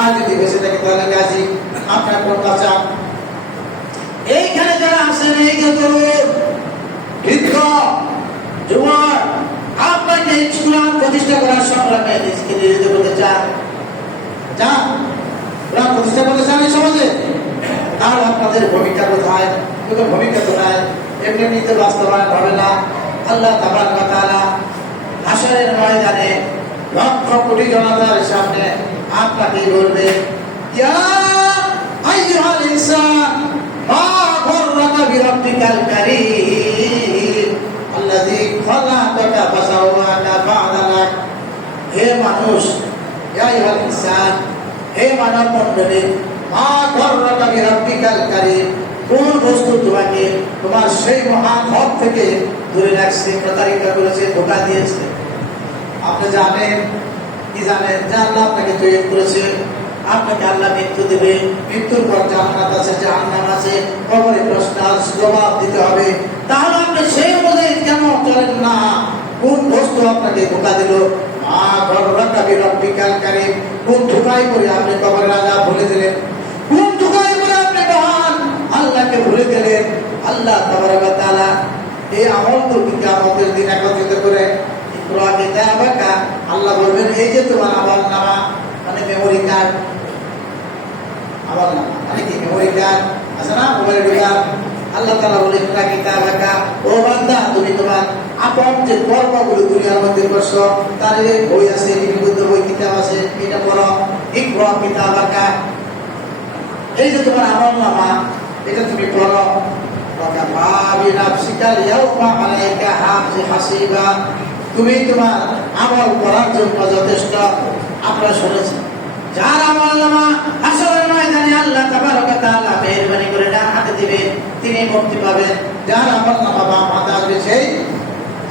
আর যদি বেঁচে থাকে তাহলে গাজী, আপনার কোনটা চান? এইখানে যারা আছেন, এই যে তরুণ, বৃদ্ধ, যুবক, আপনাকে স্কুল প্রতিষ্ঠা করার সংগ্রামে নিজেকে নিয়োজিত করতে চান? চান? ওরা প্রতিষ্ঠা করতে চান এই সমাজে? তাহলে আপনাদের ভূমিকা কোথায়? কোনো ভূমিকা তো নাই, এমনি এমনিতে বাস্তবায়ন হবে না। আল্লাহ তাবারক ওয়া তাআলা হাশরের ময়দানে লক্ষ কোটি জনতার সামনে আপনাকে বলবে, ইয়া আইয়ুহাল ইনসান মা গররাকা বিরাব্বিকাল কারীম আল্লাযী খালাকাকা ফাসাওয়াকা ফাআদালাক। হে মানুষ, ইয়া আইয়ুহাল ইনসান, হে মানব মণ্ডলী, মা গররাকা বিরাব্বিকাল কারীম, কোন বস্তু তোমাকে তোমার সেই মহান রব থেকে দূরে রাখছে, প্রতারিত করেছে, ধোঁকা দিয়েছে? আপনি জানেন কি? জানেন যে আল্লাহ আপনাকে তৈরি করেছে, আপনাকে আল্লাহ মৃত্যু দেবে, মৃত্যুর পর জান্নাত আছে, জাহান্নাম আছে, কবরে প্রশ্ন জবাব দিতে হবে। তাহলে আপনি সেই অনুযায়ী কেন চলেন না? কোন বস্তু আপনাকে ধোঁকা দিল? মা গররাকা বিরাব্বিকাল কারীম, কোন ধোঁকায় পড়ে আপনি কবরের আযাব ভুলে দিলেন? কোন ধোঁকায় পড়ে আপনি মহান আল্লাহকে ভুলে গেলেন? আল্লাহ তাবারক ওয়া তাআলা এই আমলগুলোকে কিয়ামতের দিন একত্রিত করে আল্লাহ বলবেন, এই যে তোমার আমলনামা, মানে মেমোরি কার্ড, আমলনামা মানে কি? মেমোরি কার্ড আছে না, মোবাইলের ভিতর? আল্লাহ তাআলা বলেন, কিতাবাকা, ও বান্দা, তুমি তোমার আপন যে কর্মগুলো দুনিয়ার মধ্যে করছো তার বই আছে, লিপিবদ্ধ বই, কিতাব আছে, এটা পড়ো। ইকরা কিতাবাকা, এই যে তোমার আমলনামা, এটা তুমি পড়ো। ওয়াকাফা বিনাফসিকা ইয়াউমা আলাইকা হাসিবা, তুমি তোমার আমল করার জন্য যথেষ্ট। আপনারা শুনেছেন, যার আমলনামা হাসরের ময়দানে আল্লাহ তাবারক ওয়া তাআলা মেহেরবানি করে ডান হাতে দিবেন, তিনি মুক্তি পাবেন। যার আমলনামা বাম হাতে আসবে, সেই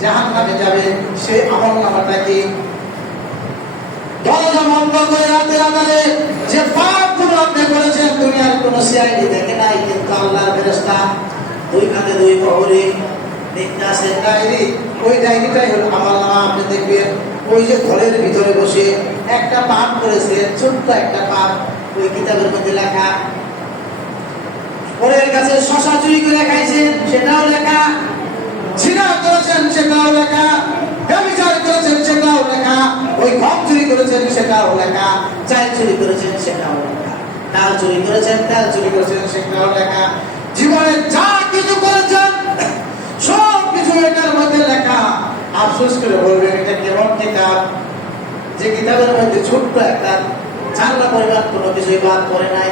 জাহান্নামে যাবে। সেই আমলনামাটা কি? দরজা বন্ধ করে রাতের আঁধারে যে পাপগুলো আপনি করেছেন, দুনিয়ার কোন সিআইডি দেখে নাই, কিন্তু আল্লাহর ফেরেশতা দুই কাঁধে দুই প্রহরী দেখতে আসেন ডায়েরি। ওই ডায়েরিটাই হলো আমলনামা। আপনি দেখবেন ওই যে ঘরের ভিতরে বসে একটা পাপ করেছে, ছোট্ট একটা পাপ, ওই কিতাবের মধ্যে লেখা। পরের কাছে শশা চুরি করে খাইছেন, সেটাও লেখা। জিনা করেছেন, সেটাও লেখা। ব্যভিচার করেছেন, সেটাও লেখা। ওই গম চুরি করেছেন, সেটাও লেখা। চাল চুরি করেছেন, সেটাও লেখা। ডাল চুরি করেছেন, তেল চুরি করেছেন, সেটাও লেখা। জীবনে যা কিছু করেছেন সব কিছু এটার মধ্যে লেখা। আফসোস করে বলবেন, এটা কেমন কিতাব যে কিতাবের মধ্যে ছোট্ট একটা জানলা পরিমাণ কোনো কিছুই বাদ পড়ে নাই।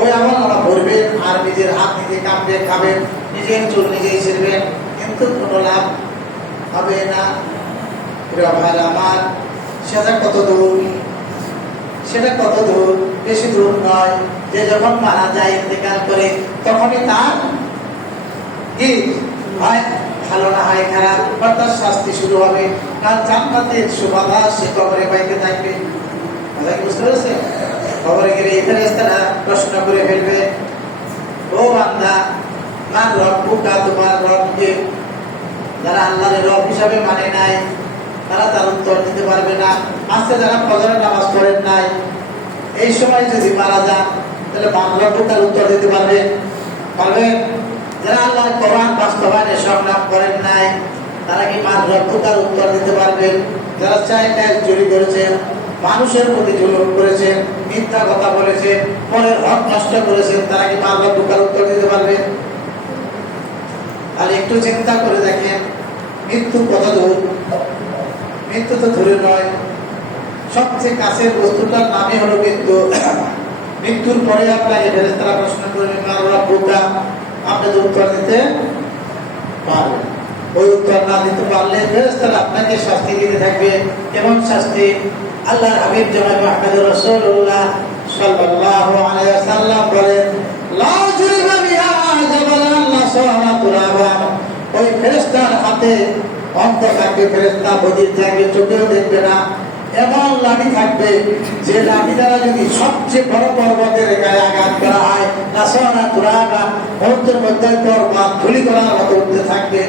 ওই আমলনামা পড়বেন আর নিজের হাত নিজে কামড়ে খাবেন, নিজের চুল নিজেই ছিঁড়বেন, কিন্তু কোনো লাভ হবে না। আমার সেটা কত দূর? সেটা কত দূর? বেশি দূর নয়। যে যখন মারা যায়, ইন্তেকাল করে, তখনই তার কি হয়? ভালো না হয় খারাপ, বা তার শাস্তি শুরু হবে। তার জান্নাতের সুবাতাস সে কবরে পাইতে থাকবে। বুঝতে পেরেছেন? কবরে গেলে এই ফেরেশতারা প্রশ্ন করে ফেলবে, ও বান্দা, মান রব্বুকা, তোমার রব কে? যারা আল্লাহর রব হিসাবে মানে নাই, তারা তার উত্তর দিতে পারবে না। আজকে যারা ফজরের নামাজ পড়েন নাই, এই সময় যদি মারা যান, তাহলে মান রব্বুকার উত্তর দিতে পারবেন? পারবেন? যারা আল্লাহর কোরআন বাস্তবায়নে সংগ্রাম করেন নাই, তারা কি মান রব্বুকার উত্তর দিতে পারবেন? যারা চাইল্ড চুরি করেছেন, মানুষের প্রতি জুলুম করেছেন, মিথ্যা কথা বলেছেন, পরের হক নষ্ট করেছেন, তারা কি মান রব্বুকার উত্তর দিতে পারবে? তাহলে একটু চিন্তা করে দেখেন, মৃত্যু কত দূর? মৃত্যু তো দূরে নয়, সবচেয়ে কাছের বস্তুটার নামই হলো মৃত্যু। মৃত্যুর পরে আপনাকে ফেরেশতারা প্রশ্ন করবে, মান রব্বুকা, আপনি তো উত্তর দিতে পারবেন। ওই উত্তর না দিতে পারলে ফেরেশতারা আপনাকে শাস্তি দিতে থাকবে। কেমন শাস্তি? আল্লাহর হাবিব জনাব মুহাম্মদুর রাসূলুল্লাহ সাল্লাল্লাহু আলাইহি ওয়াসাল্লাম বলেন, লা জুরিবা বিহা জাবালান লা সারা তুরাবা। ওই ফেরেশতার হাতে অন্ধ থাকবে, ফেরেশতা বধির থাকবে, চোখেও দেখবে না। এমন লাঠি থাকবে যে লাঠি দ্বারা যদি সবচেয়ে বড় পর্বতের গায়ে আঘাত করা হয়, লা সারা তুরাবা, মুহূর্তের মধ্যে পর্বত ধূলি করার মতো উঠতে থাকবে।